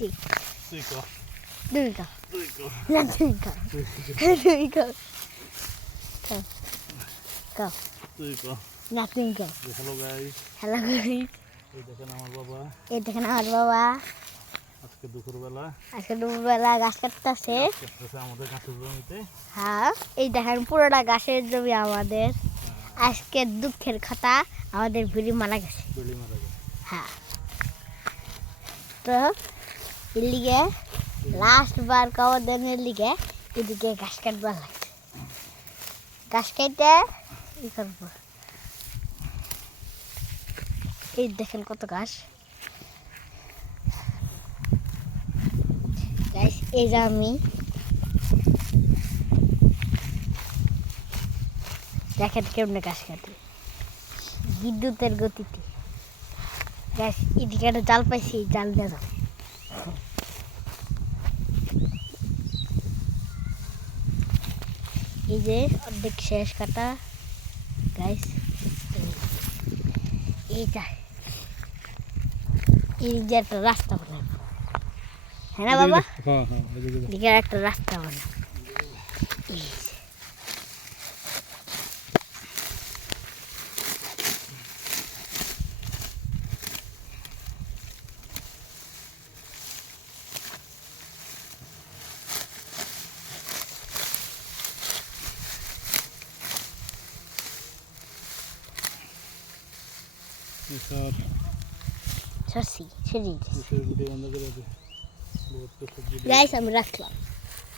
ঠিক তুই ক দুই ক তুই ক না দুই ক দুই ক ক তুই ক না তুই ক হ্যালো গাইস হ্যালো গাইস এই দেখেন আমার বাবা এই দেখেন আমার বাবা আজকে দুপুরবেলা গাছ কাটতেছে আমাদের গাছের জমিতে। হ্যাঁ এই দেখেন পুরোটা গাছের জমি আমাদের। আজকে দুঃখের কথা আমাদের বিড়ি মারা গেছে। হ্যাঁ তো এদিকে লাস্ট বার খাওয়ার দিনের লিগে এদিকে ঘাস কাটবার লাগছে। ঘাস কেটে ই করবো। এই দেখেন কত ঘাস। গাইস এই যে আমি দেখেন কেমনে ঘাস কাটে বিদ্যুতের গতিতে। গাইস এদিকে একটা জাল পাইছি, জাল দিয়ে যাও। এই যে অর্ধেক শেষ কাটা গাইস। এইটা এই যে একটা রাস্তা বানাবো, হ্যাঁ না বাবা? এদিকে একটা রাস্তা বানাবো। সরছি ছেড়ে গাইস আমি রাখলাম।